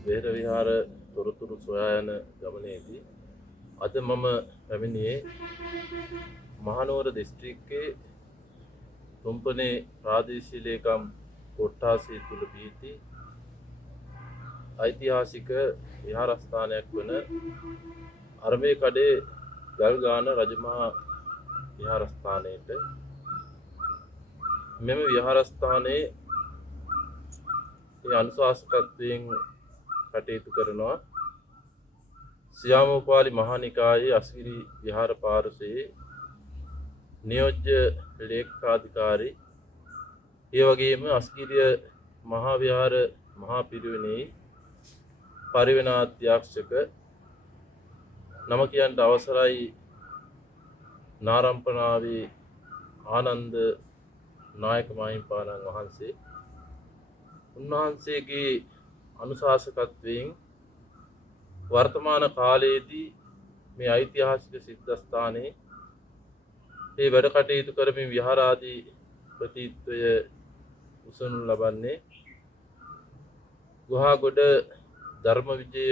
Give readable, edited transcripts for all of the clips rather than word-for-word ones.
වෙහෙර විහාර තොරතුරු සොයා යන ගමනේදී අද මම පැමිණියේ මහනුවර දිස්ත්‍රික්කයේ තුම්පනේ ප්‍රාදේශීය ලේකම් කොට්ටාසය තුල පිහිටි ඓතිහාසික විහාරස්ථානයක් වන අරමේ කඩේ ගල්ගාන රජමහා විහාරස්ථානයට මෙම විහාරස්ථානයේ අනුශාසකත්වයෙන් කටයුතු කරනවා සියාමෝපාලි මහානිකායේ අස්ගිරි විහාර පාර්ශවයේ නියෝජ්‍ය ලේකකාධිකාරී ඒ වගේම අස්ගිරිය මහා විහාර මහා පිරිවෙනේ පරිවෙනාධ්‍යක්ෂක නම කියන්ට අවසරයි නාරම්පනාවේ ආනන්ද නායක මාහිමිපාණන් වහන්සේ. උන්වහන්සේගේ අනුශාසකත්වයෙන් වර්තමාන කාලයේදී මේ ඓතිහාසික සිද්ධාස්ථානයේ මේ වැඩ කටයුතු කරමින් විහාරාදී ප්‍රතිත්වය උසනු ලබන්නේ ගුහාගොඩ ධර්මවිජය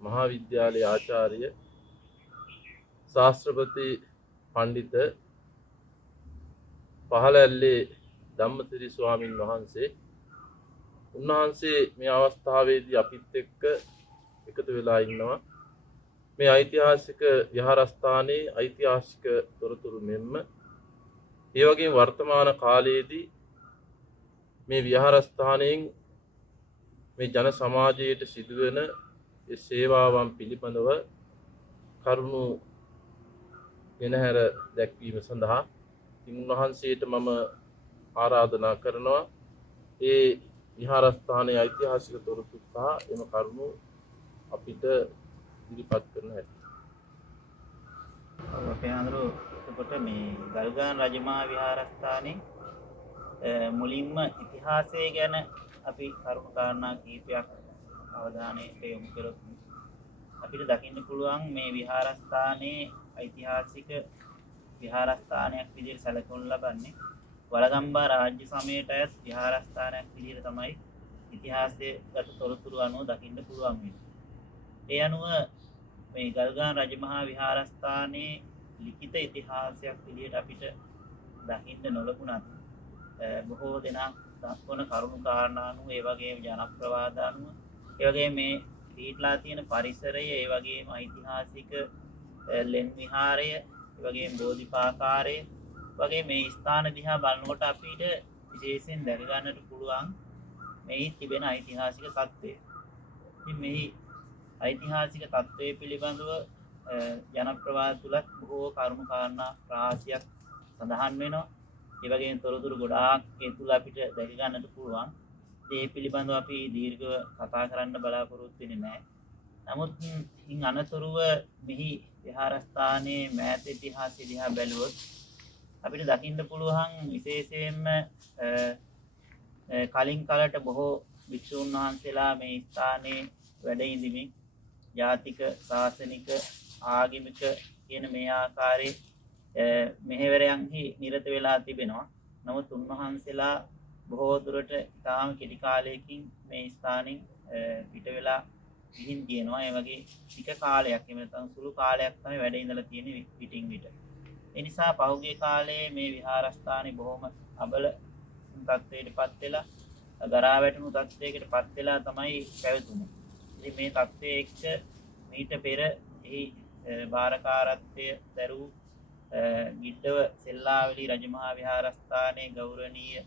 මහා විද්‍යාලයේ ආචාර්ය ශාස්ත්‍රපති පණ්ඩිත පහළැල්ලේ ධම්මසිරි ස්වාමින් වහන්සේ. උන්වහන්සේ මේ අවස්ථාවේදී අපිත් එක්ක එකතු වෙලා ඉන්නවා. මේ ඓතිහාසික විහාරස්ථානයේ ඓතිහාසික තොරතුරු මෙන්ම ඒ වගේම වර්තමාන කාලයේදී මේ විහාරස්ථානයෙන් මේ ජන සමාජයට සිදුවෙන ඒ සේවාවන් පිළිබඳව කරුණු ගෙනහැර දැක්වීම සඳහා උන්වහන්සේට මම ආරාධනා කරනවා ඒ විහාරස්ථානයේ ඓතිහාසික තොරතුරු සහ එම කරුණු අපිට ඉදිරිපත් කරන හැටි. අපේ හඳුරු එතකොට මේ ගල්ගාන රජමහා විහාරස්ථානයේ මුලින්ම ඉතිහාසය ගැන අපි කරුණු කාරණා කීපයක් අවධානයට යොමු කරොත් අපිට දකින්න පුළුවන් මේ විහාරස්ථානයේ ඓතිහාසික විහාරස්ථානයක් විදිහට සැලකුම් ලබන්නේ වලගම්බා රාජ්‍ය සමයට අයත් විහාරස්ථානයක් විදිහට තමයි ඉතිහාසයේ ගත තොරතුරු අනුව දකින්න පුළුවන් වෙන්නේ. ඒ අනුව මේ ගල්ගාන රජමහා විහාරස්ථානයේ ලිඛිත ඉතිහාසයක් විදිහට අපිට දකින්න නොලබුණත් බොහෝ දෙනා දක්වන කරුණු කාරණා අනුව ඒ වගේම ජනප්‍රවාද අනුව ඒ වගේම මේ පිටලා තියෙන පරිසරය ඒ වගේම ඓතිහාසික ලෙන් විහාරය ඒ වගේම බෝධිපාකාරය වගේ මේ ස්ථාන දිහා බලනකොට අපිට විශේෂයෙන් දැක ගන්නට පුළුවන් මේ තිබෙන ඓතිහාසික තත්ත්වය. ඉතින් මේ ඓතිහාසික තත්ත්වය පිළිබඳව ජනප්‍රවාද තුලත් බොහෝ කරුණු කාරණා රාශියක් සඳහන් වෙනවා. ඒ වගේම තොරතුරු ගොඩාක් ඒ තුල අපිට දැක ගන්නට පුළුවන්. ඒ පිළිබඳව අපි දීර්ඝව කතා කරන්න බලාපොරොත්තු වෙන්නේ නැහැ. නමුත් ඉන් අනතුරුව මෙහි විහාරස්ථානයේ මෑත ඉතිහාසය දිහා බැලුවොත් අපිට දකින්න පුළුවන් විශේෂයෙන්ම කලින් කාලට බොහෝ භික්ෂුන් වහන්සේලා මේ ස්ථානයේ වැඩ ඉඳිමින් ජාතික ශාසනික ආගමික කියන මේ ආකාරයේ මෙහෙවරයන්හි නිරත වෙලා තිබෙනවා. නමුත් උන්වහන්සේලා බොහෝ දුරට ඉතාම කෙටි කාලයකින් මේ ස්ථානෙන් පිට වෙලා ගිහින් තියෙනවා. ඒ වගේ ටික කාලයක් එහෙම නැත්නම් සුළු කාලයක් තමයි වැඩ ඉඳලා තියෙන්නේ පිටින් පිට. ඒ නිසා පහුගිය කාලයේ මේ විහාරස්ථානේ බොහොම අබල තත්ත්වයකටපත් වෙලා ගරා වැටුණු තත්ත්වයකටපත් වෙලා තමයි පැවතුනේ. ඉතින් මේ තත්ත්වයේ එක්ක මීට පෙර එහි භාරකාරත්වය දරූ ගිඩ්ඩව සෙල්ලාවලි රජමහා විහාරස්ථානයේ ගෞරවනීය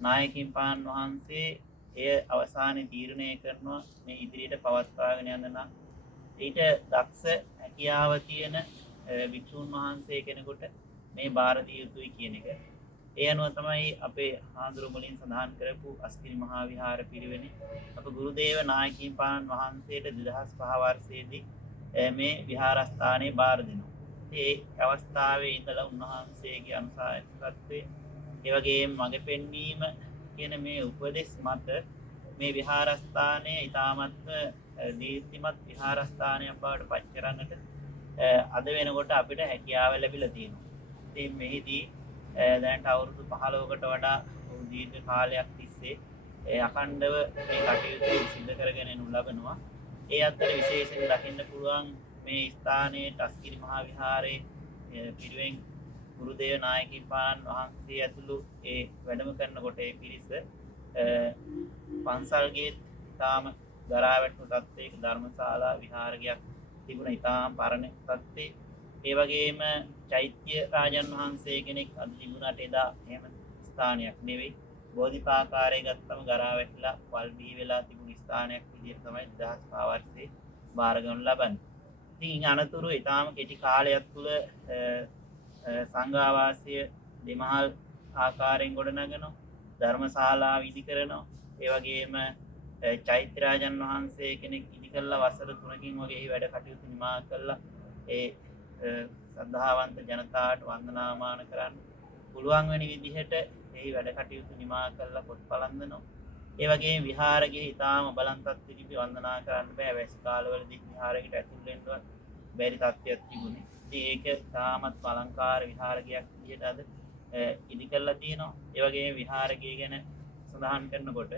නායකින්පාන් වහන්සේ එය අවසානයේ තීරණය කරනවා මේ ඉදිරියට පවත්වාගෙන යන්න නම් ඊට දක්ෂ හැකියාව තියෙන වික්ෂුන් වහන්සේ කෙනෙකුට මේ බාර දිය යුතුයි කියන එක. ඒ අනුව තමයි අපේ ආන්දර මුලින් සඳහන් කරපු අස්ගිරි මහා විහාර පිරිවෙනේ අප ගුරුදේව නායකින්පාන් වහන්සේට 2005 වර්ෂයේදී මේ විහාරස්ථානයේ බාර දෙනවා. ඒ අවස්ථාවේ ඉඳලා උන්වහන්සේගේ අනුශාසකත්වයේ ඒ වගේම මඟ පෙන්වීම කියන මේ උපදෙස් මත මේ විහාරස්ථානයේ ඊටමත් දීප්තිමත් විහාරස්ථානයක් බවට පත් කරන්නට අද වෙනකොට අපිට හැකියාව ලැබිලා තියෙනවා. ඉතින් මෙහිදී දැනට අවුරුදු 15කට වඩා දීර්ඝ කාලයක් තිස්සේ අකණ්ඩව මේ කටයුතු සිද්ධ කරගෙන යනු ලබනවා. ඒ අතර විශේෂයෙන් දකින්න පුළුවන් මේ ස්ථානයේ ටස්කිරි මහා විහාරයේ පිරිවෙන් ගුරුදේව නායකීපාණන් වහන්සේ ඇතුළු ඒ වැඩම කරනකොට ඒ පිරිස පන්සල්ගේ ඉතාම ගරා වැටුණු තත්ත්වයක ධර්මශාලා විහාරයක් තිබුණ ඉතාම පරණ තත්ත්වේ. ඒ වගේම චෛත්‍ය රාජන් වහන්සේ කෙනෙක් අද තිබුණාට එදා එහෙම ස්ථානයක් නෙවෙයි. බෝධිපාකාරය ගත්තම ගරා වැටිලා වල් බිහි වෙලා තිබුණු ස්ථානයක් විදිහට තමයි 2005 වර්ෂයේ බාරගනු ලබන්නේ. ඉතින් අනතුරු ඊටාම කෙටි කාලයක් තුළ සංඝාවාසය දෙමහල් ආකාරයෙන් ගොඩනගනවා, ධර්මශාලා විදි කරනවා. ඒ වගේම චෛත්‍ය රාජන් වහන්සේ කෙනෙක් ඉදි කළා වසර 3කින් වගේ එහි වැඩ කටයුතු නිමා කළා. ඒ සද්ධාවන්ත ජනතාවට වන්දනාමාන කරන්න පුළුවන් වෙන විදිහට එහි වැඩ කටයුතු නිමා කළා, පොත් පළඳනවා. ඒ වගේම විහාරයේ ඊටාම බලන්තත් පිළිපි වන්දනා කරන්න බෑ. වැසි කාලවලදී විහාරයකට ඇතුල් වෙන්නවත් බැරි තත්ත්වයක් තිබුණේ. ඉතින් ඒක තාමත් අලංකාර විහාරයක් විදිහට අද ඉදි කරලා තියෙනවා. ඒ වගේම විහාරය ගැන සඳහන් කරනකොට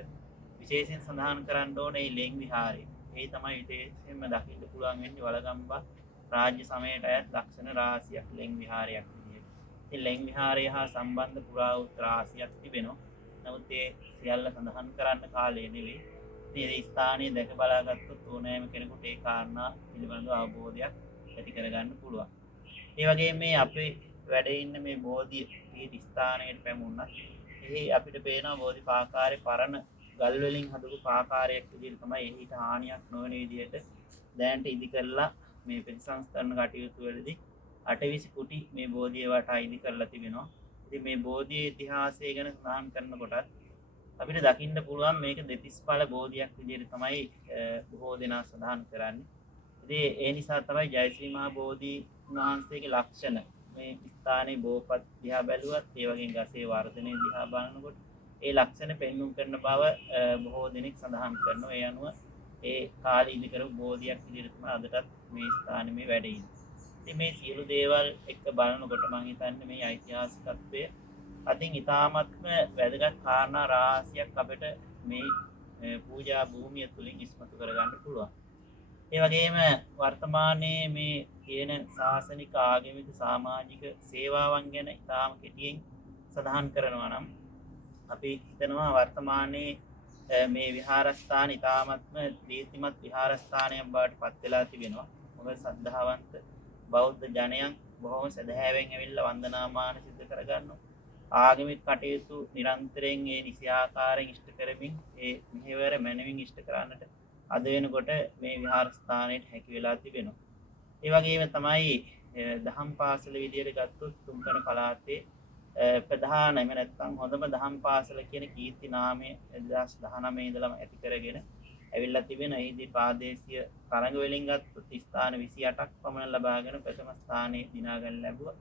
විශේෂයෙන් සඳහන් කරන්න ඕනේ මේ ලෙන් විහාරය. ඒ තමයි විශේෂයෙන්ම දකින්න පුළුවන් වෙන්නේ වලගම්බා රාජ්‍ය සමයට අයත් ලක්ෂණ රාශියක් ලෙන් විහාරයක් විදිහට. ඉතින් ලෙන් විහාරය හා සම්බන්ධ පුරාවෘත්ත රාශියක් තිබෙනවා. නමුත් ඒ සියල්ල සඳහන් කරන්න කාලය නෙවෙයි. ඉතින් මේ ස්ථානයේ දැක බලාගත්තොත් ඕනෑම කෙනෙකුට ඒ කාරණා පිළිබඳව අවබෝධයක් ඇති කරගන්න පුළුවන්. ඒ වගේම මේ අපේ වැඩ ඉන්න මේ බෝධි පීඨ ස්ථානයට පැමුණා. එහි අපිට පේනවා බෝධි පාකාරේ පරණ ගල් වලින් හදපු පාකාරයක් විදිහට තමයි එහිට හානියක් නොවන විදිහට දැනට ඉදි කරලා මේ ප්‍රතිසංස්කරණ කටයුතු වලදී 820 කුටි මේ බෝධිය වටා ඉදි කරලා තිබෙනවා. ඉතින් මේ බෝධියේ ඉතිහාසය ගැන සඳහන් කරනකොට අපිට දකින්න පුළුවන් මේක දෙතිස්ඵල බෝධියක් විදිහට තමයි බොහෝ දෙනා සඳහන් කරන්නේ. ඉතින් ඒ නිසා තමයි ජයශ්‍රී මහා බෝධි වහන්සේගේ ලක්ෂණ මේ ස්ථානයේ බෝපත් දිහා බැලුවත් ඒ වගේම ගසේ වර්ධනය දිහා බලනකොට ඒ ලක්ෂණ පෙන්වුම් කරන බව බොහෝ දෙනෙක් සඳහන් කරනවා. ඒ අනුව ඒ කාලේ ඉදි කරපු බෝධියක් විදිහට තමයි අදටත් මේ ස්ථානේ මේ වැඩ ඉන්නේ. ඉතින් මේ සියලු දේවල් එක්ක බලනකොට මම හිතන්නේ මේ ඓතිහාසිකත්වය අතින් ඉතාමත්ම වැදගත් කාරණා රාශියක් අපිට මේ පූජා භූමිය තුලින් ඉස්මතු කරගන්න පුළුවන්. ඒ වගේම වර්තමානයේ මේ කියන ශාසනික ආගමික සමාජික සේවාවන් ගැන ඉතාම කෙටියෙන් සඳහන් කරනවා නම් අපි හිතනවා වර්තමානයේ මේ විහාරස්ථාන ඉතාමත්ම දීර්ඝමත් විහාරස්ථානයක් බවට පත් වෙලා තිබෙනවා. මොකද සද්ධාවන්ත බෞද්ධ ජනයන් බොහොම සදහැවෙන් ඇවිල්ලා වන්දනාමාන සිදු කරගන්නවා. ආගමික කටයුතු නිරන්තරයෙන් ඒ නිසි ආකාරයෙන් ඉෂ්ට කරමින් ඒ මෙහෙවර මනමින් ඉෂ්ට කරන්නට අද වෙනකොට මේ විහාරස්ථානයට හැකි වෙලා තිබෙනවා. ඒ වගේම තමයි දහම් පාසල විදියට ගත්තොත් තුම්කන පළාතේ ප්‍රධාන එහෙම නැත්නම් හොඳම දහම් පාසල කියන කීර්ති නාමය 2019 ඉඳලම ඇති කරගෙන ඇවිල්ලා තිබෙන එහිදී ප්‍රාදේශීය තරඟ වලින් ගත්තොත් ස්ථාන 28ක් පමණ ලබාගෙන ප්‍රථම ස්ථානයේ දිනා ගන්න ලැබුවා.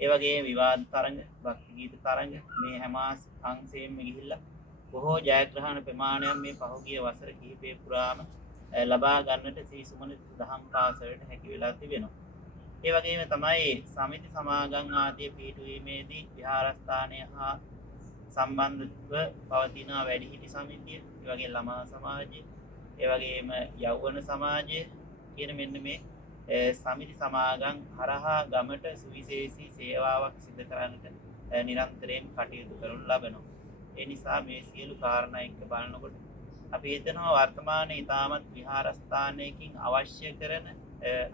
ඒ වගේම විවාද තරඟ, භක්ති ගීත තරඟ මේ හැම අංශයෙන්ම ගිහිල්ලා බොහෝ ජයග්‍රහණ ප්‍රමාණයක් මේ පහුගිය වසර කිහිපය පුරාම ලබා ගන්නට ශ්‍රී සුමන දහම් පාසලට හැකි වෙලා තිබෙනවා. ඒ වගේම තමයි සමිති සමාගම් ආදී පිටුවීමේදී විහාරස්ථානය හා සම්බන්ධව පවතින වැඩිහිටි සමිතිය, ඒ වගේ ළමා සමාජය, ඒ වගේම යෞවන සමාජය කියන මෙන්න මේ සමිති සමාගම් හරහා ගමට සුවිශේෂී සේවාවක් සිදු කරන්නට නිරන්තරයෙන් කටයුතු කරනු ලබනවා. ඒ නිසා මේ සියලු කාරණා එක්ක බලනකොට අපි හිතනවා වර්තමානයේ ඊටමත් විහාරස්ථානයකින් අවශ්‍ය කරන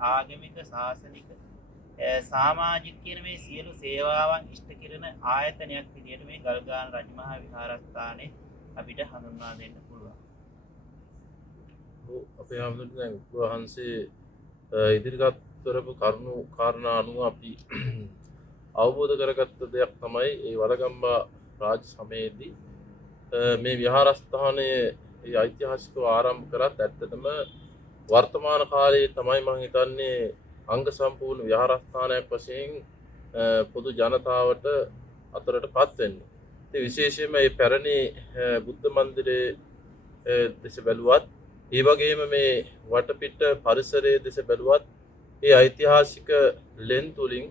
ආගමික ශාසනික සමාජික කියන මේ සියලු සේවාවන් ඉෂ්ට කරන ආයතනයක් විදිහට මේ ගල්ගාන රජමහා විහාරස්ථානයේ අපිට හඳුන්වා දෙන්න පුළුවන්. අපේ ආමතුරුන් වහන්සේ ඉදිරිගත කරපු කරුණු කාරණා අනුව අපි අවබෝධ කරගත්ත දෙයක් තමයි මේ වලගම්බා රාජ සමයේදී මේ විහාරස්ථානයේ ඒ ඓතිහාසිකව ආරම්භ කරත් ඇත්තටම වර්තමාන කාලයේ තමයි මම හිතන්නේ අංග සම්පූර්ණ විහාරස්ථානයක් වශයෙන් පොදු ජනතාවට අතරටපත් වෙන්නේ. ඉතින් විශේෂයෙන්ම මේ පැරණි බුද්ධ මන්දිරයේ දෙස බැලුවත්, ඒ වගේම මේ වටපිට පරිසරයේ දෙස බැලුවත්, මේ ඓතිහාසික ලෙන් තුලින්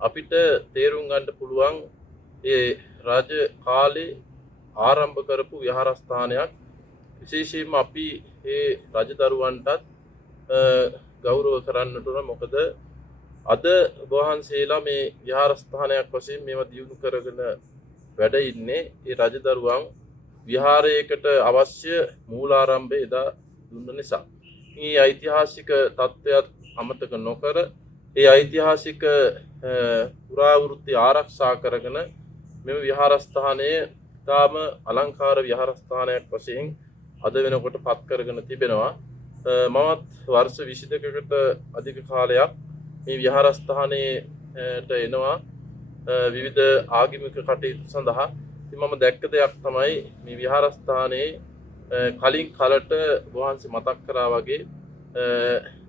අපිට තේරුම් ගන්න පුළුවන් ඒ රාජ කාලේ ආරම්භ කරපු විහාරස්ථානයක්. විශේෂයෙන්ම අපි මේ රජදරුවන්ටත් ගෞරව කරන්නට ඕන. මොකද අද වහන්සේලා මේ විහාරස්ථානයක් වශයෙන් මේවා දියුණු කරගෙන වැඩ ඉන්නේ. ඒ රජදරුවන් විහාරයකට අවශ්‍ය මූලාරම්භය එදා දුන්න නිසා. මේ ඓතිහාසික තත්ත්වයක් අමතක නොකර ඒ ඓතිහාසික පුරාවෘත්ති ආරක්ෂා කරගෙන මෙම විහාරස්ථානයේ තාම අලංකාර විහාරස්ථානයක් වශයෙන් අද වෙනකොට පත් කරගෙන තිබෙනවා. මමත් වර්ෂ 22කට අධික කාලයක් මේ විහාරස්ථානයේට එනවා විවිධ ආගමික කටයුතු සඳහා. ඉතින් මම දැක්ක දෙයක් තමයි මේ විහාරස්ථානයේ කලින් කලට වහන්සේ මතක් කරා වගේ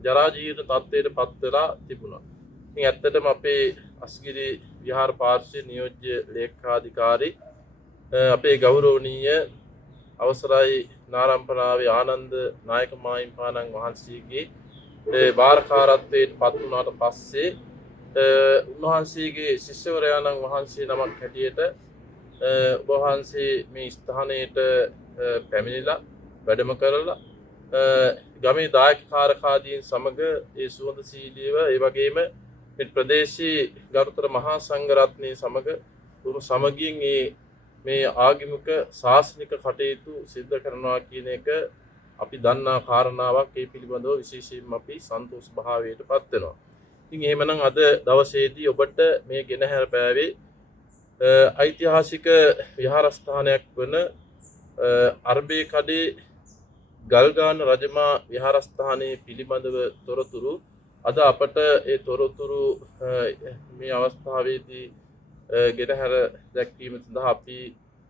ජරා ජීවිත තත්ත්වයට පත් වෙලා තිබුණා. ඉතින් ඇත්තටම අපේ අස්ගිරි විහාර පාර්ශ්වයේ නියෝජ්‍ය ලේකකාධිකාරී අපේ ගෞරවනීය අවසරයි නාරම්පනාවේ ආනන්ද නායක මාහිමිපාණන් වහන්සේගේ වාරකාරත්වයට පත් වුණාට පස්සේ උන්වහන්සේගේ ශිෂ්‍යවරයාණන් වහන්සේ නමක් හැටියට වහන්සේ මේ ස්ථානයට පැමිණිලා වැඩම කරලා ගමේ දායක කාරකාදීන් සමග ඒ සුවඳශීලීව ඒ වගේම මේ ප්‍රදේශයේ ගරුතර මහා සංඝරත්නයේ සමග උරු සමගින් මේ ආගමික ශාසනික කටයුතු සිද්ධ කරනවා කියන එක අපි දන්නා කාරණාවක්. ඒ පිළිබඳව විශේෂයෙන්ම අපි සන්තෝෂ භාවයට පත් වෙනවා. ඉතින් එහෙමනම් අද දවසේදී ඔබට මේ ගෙනහැර පෑවේ ඓතිහාසික විහාරස්ථානයක් වන අර්බේකඩේ ගල්ගාන රජමා විහාරස්ථානයේ පිළිබඳව තොරතුරු. අද අපට ඒ තොරතුරු මේ අවස්ථාවේදී ගෙනහැර දැක්වීම සඳහා අපි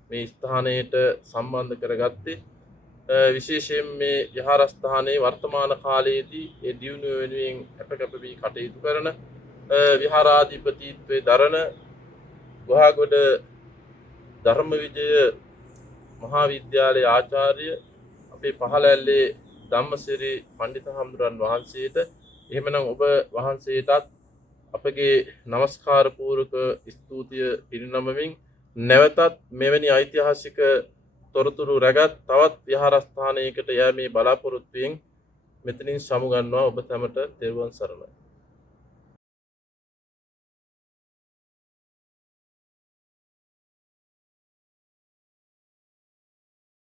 මේ ස්ථානයට සම්බන්ධ කරගත්තේ. විශේෂයෙන් මේ විහාරස්ථානයේ වර්තමාන කාලයේදී ඒ දියුණුව වෙනුවෙන් අපකප වී කටයුතු කරන විහාරාධිපතිත්වයේ දරන ගොහාගොඩ ධර්මවිජය මහා විද්‍යාලයේ ආචාර්ය අපේ පහළැල්ලේ ධම්මසිරි පණ්ඩිත හාමුදුරන් වහන්සේට එහෙමනම් ඔබ වහන්සේටත් අපගේ නමස්කාර පූර්වක ස්තුතිය පිරිනමමින් නැවතත් මෙවැනි ඓතිහාසික තොරතුරු රැගත් තවත් විහාරස්ථානයකට යෑමේ බලාපොරොත්තුවෙන් මෙතනින් සමුගන්නවා. ඔබ සැමට තෙරුවන් සරණයි.